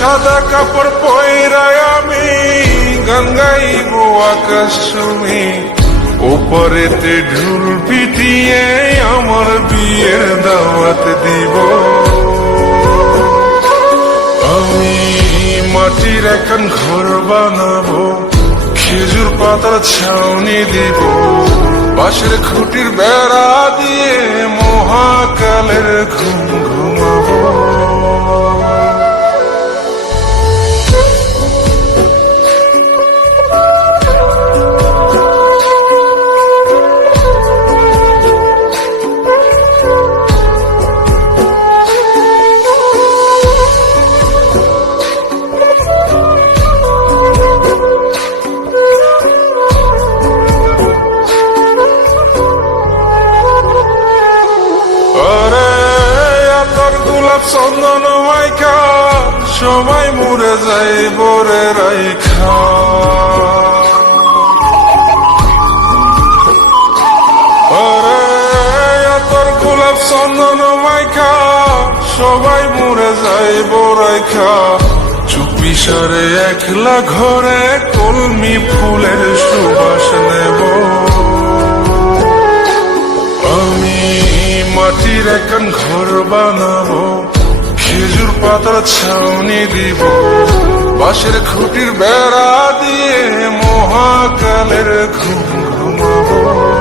সাদা কাপড় পয়রায় আমি, গঙ্গাই গঙ্গাইব আকাশ তুমি উপরেতে ঢুল পিটিয়ে আমার বিয়ের দাওয়াত দিব। আমি মাটির এখন ঘর বানাবো, খেজুর পাতার ছাউনি দিব। বাঁশের খুঁটির বেড়া দিয়ে মহাকালের ঘুম ঘুমাবো। গোলাপ চন্দন মাইকা, সবাই মরে যাই বরে রাইখা। চন্দন সবাই যাই বরাইখা চুপি সারে একলা ঘরে কলমি ফুলের সুবাস মাটির এখন ঘর বানাবো, খেজুর পাতার ছাউনি দিব। বাঁশের খুঁটির বেড়া দিয়ে মহাকালের ঘুম ঘুমাবো।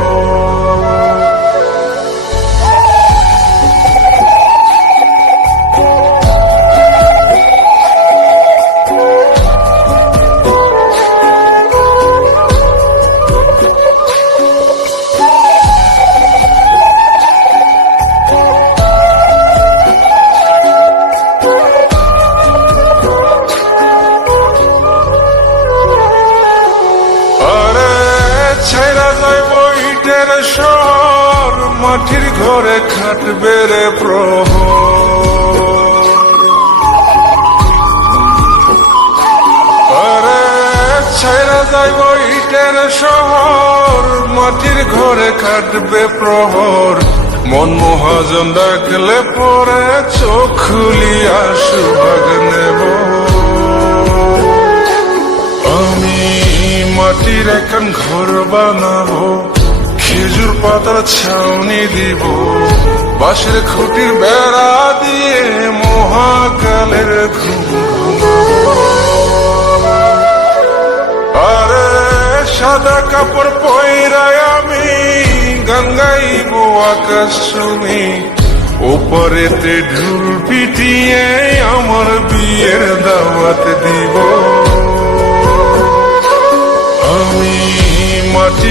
ছেড়া যাইব ইটের শহর মাটির ঘরে খাটবে রে প্রহ ছেড়া যাইব ইটের শহর মাটির ঘরে খাটবে প্রহর। মন মহাজন ডাকলে পরে চোখ খুলিয়া সুভাগ মাটির এখন ঘর বানাবো। খেজুর পাতার ছাউনি দিব। খুঁটির বেড়া দিয়ে মহাকালের আরে, সাদা কাপড় পয়রায় আমি গঙ্গাইব আকাশ তুমি উপরেতে ঢুল পিটিয়ে আমার বিয়ের দাওয়াত দিব।